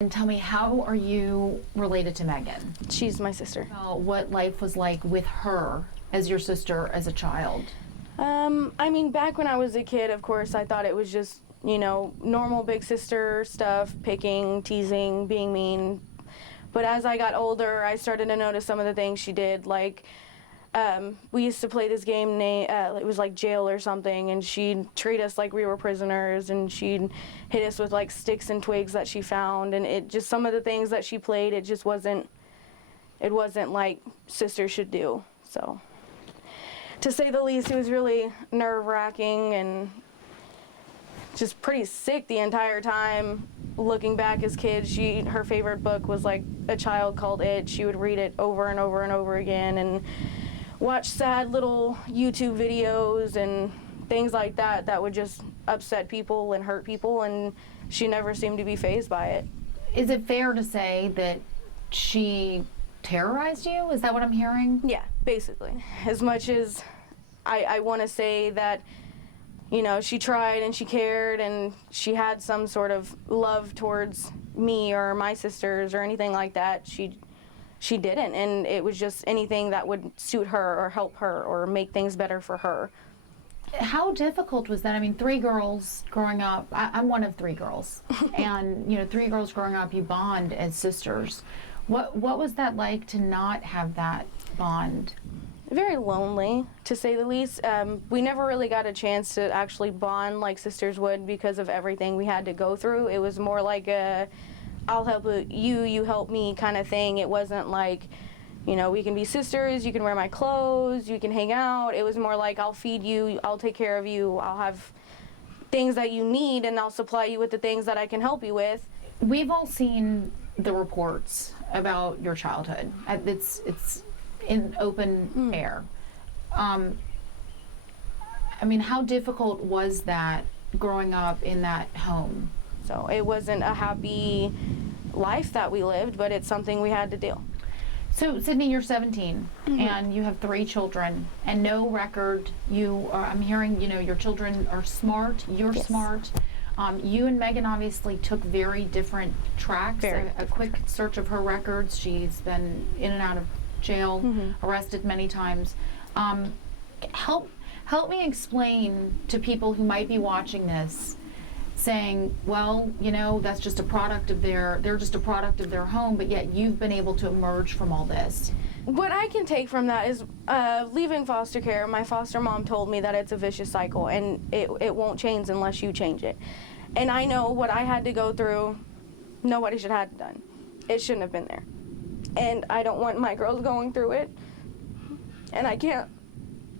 And tell me, how are you related to Meagan? She's my sister. What life was like with her as your sister as a child? I mean, back when I was a kid, of course, I thought it was just, normal big sister stuff, picking, teasing, being mean. But as I got older, I started to notice some of the things she did. Like, we used to play this game, it was like jail or something, and she'd treat us like we were prisoners, and she'd hit us with like sticks and twigs that she found, and it just, some of the things that she played, it wasn't like sisters should do. So, to say the least, it was really nerve-wracking and just pretty sick the entire time. Looking back as kids, her favorite book was like A Child Called It. She would read it over and over and over again and watch sad little YouTube videos and things like that that would just upset people and hurt people, and she never seemed to be fazed by it. Is it fair to say that she terrorized you? Is that what I'm hearing? Yeah, basically. As much as I want to say that, she tried and she cared and she had some sort of love towards me or my sisters or anything like that, she didn't, and it was just anything that would suit her or help her or make things better for her. How difficult was that? I mean, 3 girls growing up, I'm one of 3 girls, and 3 girls growing up, you bond as sisters. What was that like to not have that bond? Very lonely, to say the least. We never really got a chance to actually bond like sisters would because of everything we had to go through. It was more like a I'll help you, you help me kind of thing. It wasn't like, we can be sisters, you can wear my clothes, you can hang out. It was more like I'll feed you, I'll take care of you, I'll have things that you need, and I'll supply you with the things that I can help you with. We've all seen the reports about your childhood. It's in open air. I mean, how difficult was that growing up in that home? So it wasn't a happy life that we lived, but it's something we had to do. So Sydney, you're 17 and you have 3 children and no record. I'm hearing, your children are smart, you're Yes. smart. You and Meagan obviously took very different tracks. A quick search of her records. She's been in and out of jail, arrested many times. Help me explain to people who might be watching this, saying, well, that's just a product of they're just a product of their home, but yet you've been able to emerge from all this. What I can take from that is leaving foster care, my foster mom told me that it's a vicious cycle and it won't change unless you change it. And I know what I had to go through, nobody should have done. It shouldn't have been there. And I don't want my girls going through it. And I can't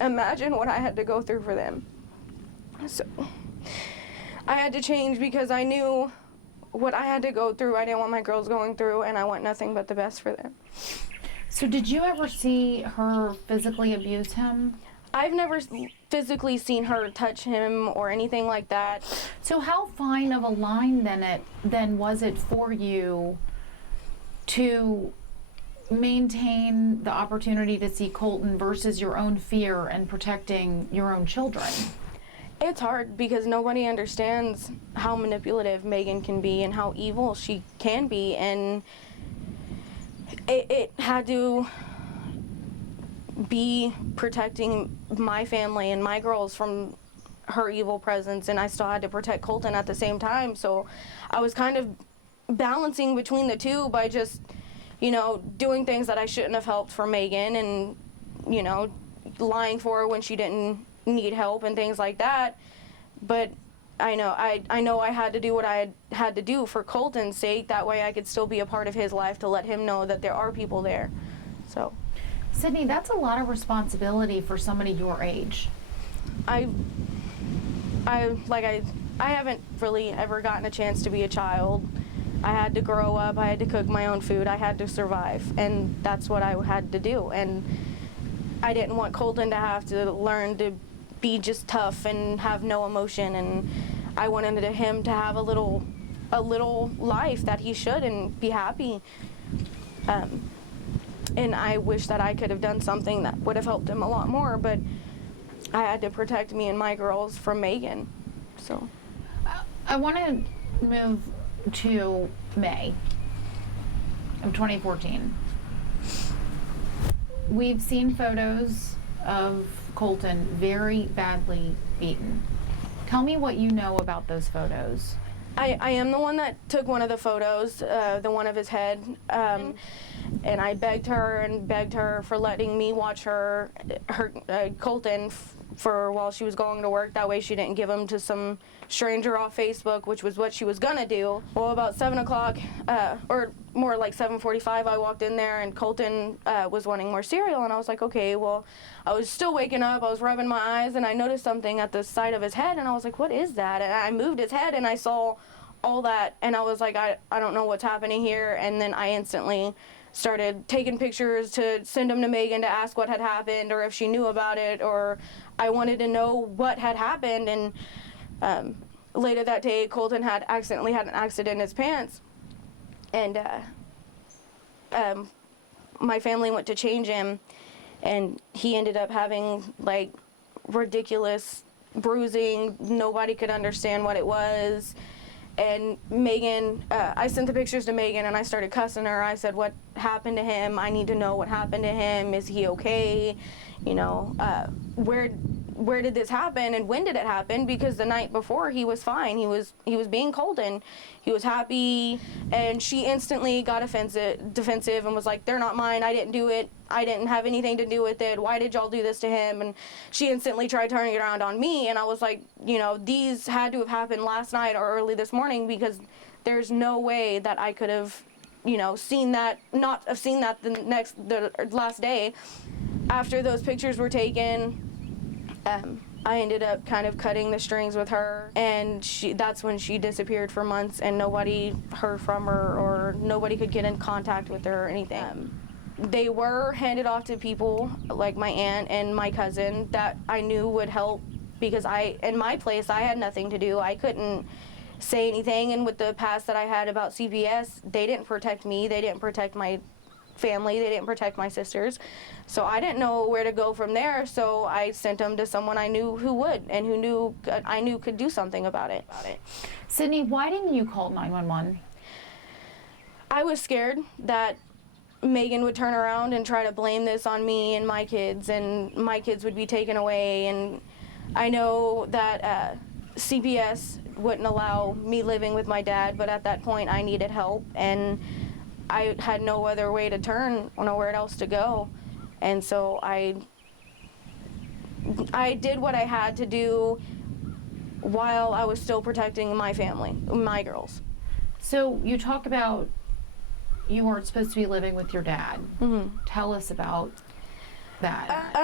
imagine what I had to go through for them. So I had to change because I knew what I had to go through. I didn't want my girls going through, and I want nothing but the best for them. So did you ever see her physically abuse him? I've never physically seen her touch him or anything like that. So how fine of a line then was it for you to maintain the opportunity to see Colton versus your own fear and protecting your own children? It's hard because nobody understands how manipulative Meagan can be and how evil she can be, and it had to be protecting my family and my girls from her evil presence, and I still had to protect Colton at the same time. So I was kind of balancing between the two by just, doing things that I shouldn't have helped for Meagan and, lying for her when she didn't need help and things like that. But I know I had to do what I had to do for Colton's sake. That way I could still be a part of his life to let him know that there are people there. So, Sydney, that's a lot of responsibility for somebody your age. I haven't really ever gotten a chance to be a child. I had to grow up, I had to cook my own food, I had to survive, and that's what I had to do. And I didn't want Colton to have to learn to be just tough and have no emotion, and I wanted him to have a little life that he should and be happy. And I wish that I could have done something that would have helped him a lot more, but I had to protect me and my girls from Meagan. So I want to move to May of 2014. We've seen photos of Colton very badly beaten. Tell me what you know about those photos. I am the one that took one of the photos, the one of his head, and I begged her for letting me watch Colton for while she was going to work. That way she didn't give him to some stranger off Facebook, which was what she was gonna do. Well, about 7 o'clock, or more like 7:45, I walked in there and Colton was wanting more cereal, and I was like, okay, well, I was still waking up, I was rubbing my eyes, and I noticed something at the side of his head, and I was like, what is that? And I moved his head, and I saw all that, and I was like, I don't know what's happening here, and then I instantly started taking pictures to send them to Meagan to ask what had happened, or if she knew about it, or I wanted to know what had happened. And later that day, Colton had accidentally had an accident in his pants, and my family went to change him, and he ended up having like ridiculous bruising. Nobody could understand what it was. And Meagan, I sent the pictures to Meagan, and I started cussing her. I said, what happened to him? I need to know what happened to him. Is he okay? You know, where did this happen, and when did it happen? Because the night before he was fine. He was being Colton. He was happy, and she instantly got defensive and was like, they're not mine. I didn't do it. I didn't have anything to do with it. Why did y'all do this to him? And she instantly tried turning it around on me, and I was like, you know, these had to have happened last night or early this morning, because there's no way that I could have, you know, not have seen that the last day. After those pictures were taken, I ended up kind of cutting the strings with her, and that's when she disappeared for months, and nobody heard from her, or nobody could get in contact with her or anything. They were handed off to people like my aunt and my cousin that I knew would help, because in my place, I had nothing to do. I couldn't say anything, and with the past that I had about CPS, they didn't protect me. They didn't protect my family. They didn't protect my sisters. So I didn't know where to go from there, so I sent them to someone I knew who would, and who I knew could do something about it. Sydney, why didn't you call 911? I was scared that Meagan would turn around and try to blame this on me and my kids would be taken away, and I know that CPS wouldn't allow me living with my dad, but at that point I needed help, and I had no other way to turn, nowhere else to go, and so I did what I had to do while I was still protecting my family, my girls. So you talk about you weren't supposed to be living with your dad. Mm-hmm. Tell us about that.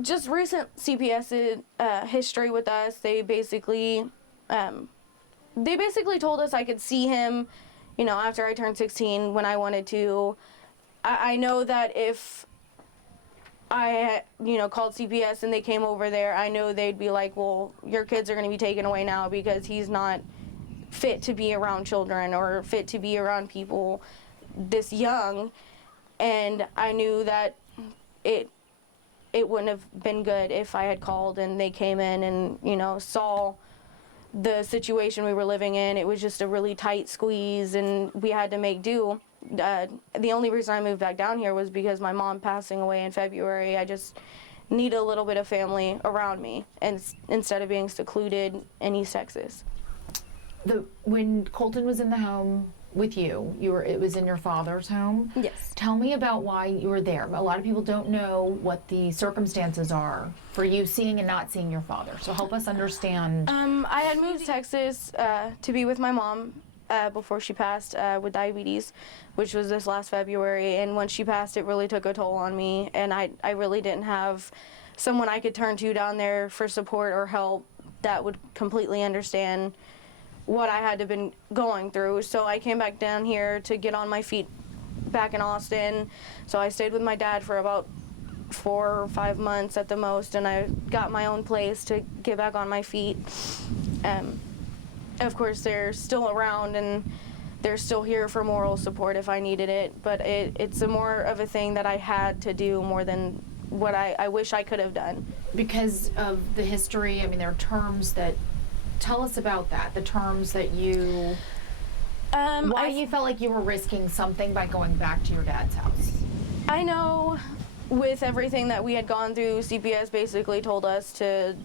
Just recent CPS history with us. They basically told us I could see him, you know, after I turned 16 when I wanted to. I know that if I, you know, called CPS and they came over there, I know they'd be like, well, your kids are going to be taken away now because he's not fit to be around children or fit to be around people this young. And I knew that it wouldn't have been good if I had called and they came in and, you know, saw the situation we were living in. It was just a really tight squeeze, and we had to make do. The only reason I moved back down here was because my mom passing away in February. I just need a little bit of family around me, and instead of being secluded in East Texas. When Colton was in the home with you, it was in your father's home? Yes. Tell me about why you were there. A lot of people don't know what the circumstances are for you seeing and not seeing your father. So help us understand. I had moved to Texas to be with my mom before she passed with diabetes, which was this last February. And when she passed, it really took a toll on me. And I really didn't have someone I could turn to down there for support or help that would completely understand what I had to been going through. So I came back down here to get on my feet back in Austin. So I stayed with my dad for about 4 or 5 months at the most, and I got my own place to get back on my feet. Of course, they're still around, and they're still here for moral support if I needed it, but it's more of a thing that I had to do more than what I wish I could have done. Because of the history, I mean, there are terms that tell us about that, the terms that you, why you felt like you were risking something by going back to your dad's house. I know with everything that we had gone through, CPS basically told us to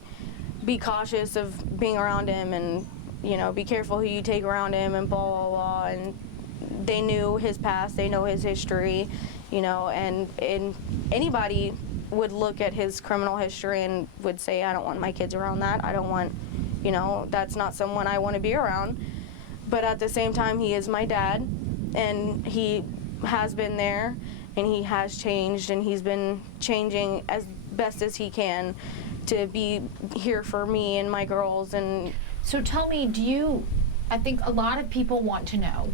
be cautious of being around him and, you know, be careful who you take around him and blah, blah, blah. And they knew his past, they know his history, you know, and anybody would look at his criminal history and would say, I don't want my kids around that. I don't want, you know, that's not someone I want to be around. But at the same time, he is my dad, and he has been there, and he has changed, and he's been changing as best as he can to be here for me and my girls. And so tell me, I think a lot of people want to know,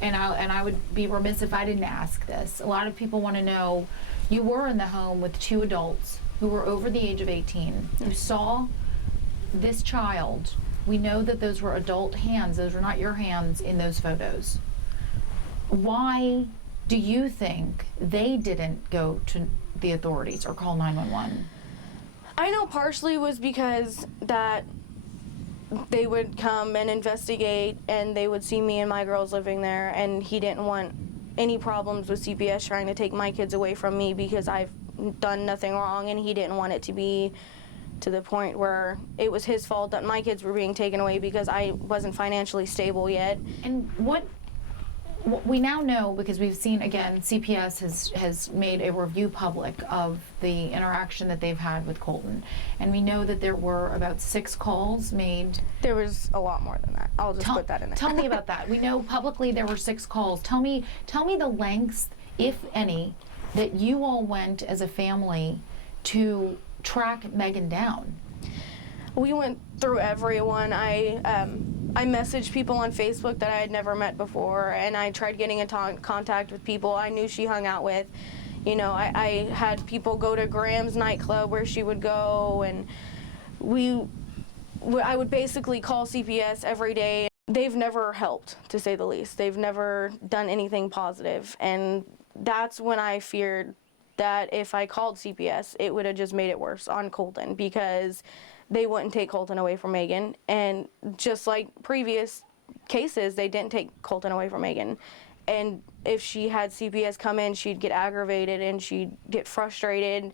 and I would be remiss if I didn't ask this. A lot of people want to know, you were in the home with 2 adults who were over the age of 18, who saw this child. We know that those were adult hands, those were not your hands in those photos. Why do you think they didn't go to the authorities or call 911? I know partially was because that they would come and investigate, and they would see me and my girls living there, and he didn't want any problems with CPS trying to take my kids away from me because I've done nothing wrong, and he didn't want it to be to the point where it was his fault that my kids were being taken away because I wasn't financially stable yet. And what we now know, because we've seen, again, CPS has made a review public of the interaction that they've had with Colton, and we know that there were about 6 calls made. There was a lot more than that. I'll just put that in there. Tell me about that. We know publicly there were 6 calls. Tell me the lengths, if any, that you all went as a family to track Meagan down. We went through everyone. I messaged people on Facebook that I had never met before, and I tried getting in contact with people I knew she hung out with. You know, I had people go to Graham's nightclub where she would go, and I would basically call CPS every day. They've never helped, to say the least. They've never done anything positive, and that's when I feared that if I called CPS, it would have just made it worse on Colton, because they wouldn't take Colton away from Meagan. And just like previous cases, they didn't take Colton away from Meagan. And if she had CPS come in, she'd get aggravated and she'd get frustrated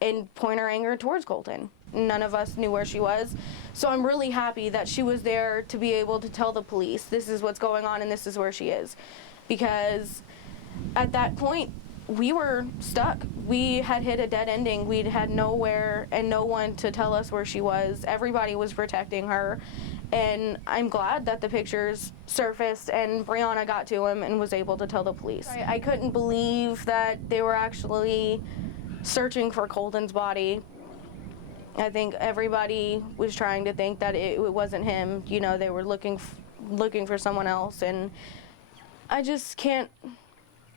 and point her anger towards Colton. None of us knew where she was. So I'm really happy that she was there to be able to tell the police, this is what's going on and this is where she is. Because at that point, we were stuck. We had hit a dead ending. We'd had nowhere and no one to tell us where she was. Everybody was protecting her. And I'm glad that the pictures surfaced and Brianna got to him and was able to tell the police. I couldn't believe that they were actually searching for Colton's body. I think everybody was trying to think that it wasn't him. You know, they were looking for someone else. And I just can't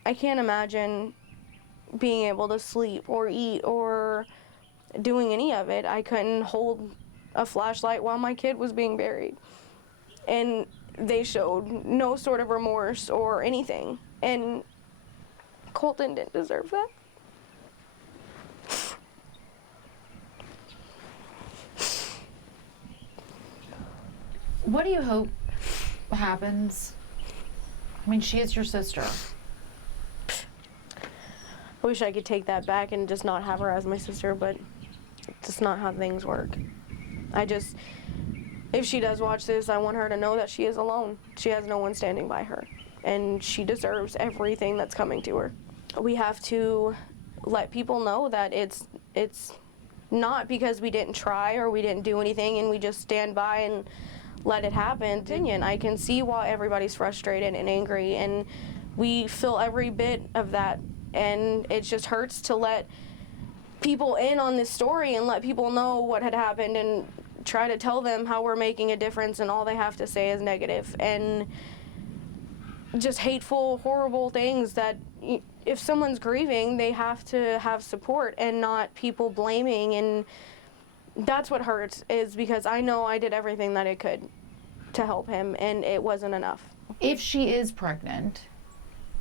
imagine being able to sleep or eat or doing any of it. I couldn't hold a flashlight while my kid was being buried. And they showed no sort of remorse or anything. And Colton didn't deserve that. What do you hope happens? I mean, she is your sister. I wish I could take that back and just not have her as my sister, but it's just not how things work. If she does watch this, I want her to know that she is alone. She has no one standing by her, and she deserves everything that's coming to her. We have to let people know that it's not because we didn't try or we didn't do anything and we just stand by and let it happen. And I can see why everybody's frustrated and angry, and we feel every bit of that. And it just hurts to let people in on this story and let people know what had happened and try to tell them how we're making a difference, and all they have to say is negative and just hateful, horrible things that if someone's grieving, they have to have support and not people blaming. And that's what hurts, is because I know I did everything that I could to help him, and it wasn't enough. If she is pregnant,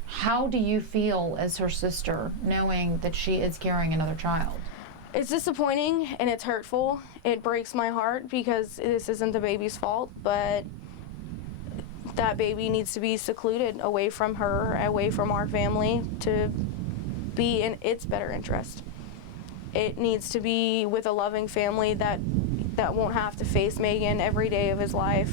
how do you feel as her sister, knowing that she is carrying another child? It's disappointing and it's hurtful. It breaks my heart because this isn't the baby's fault, but that baby needs to be secluded away from her, away from our family, to be in its better interest. It needs to be with a loving family that won't have to face Meagan every day of his life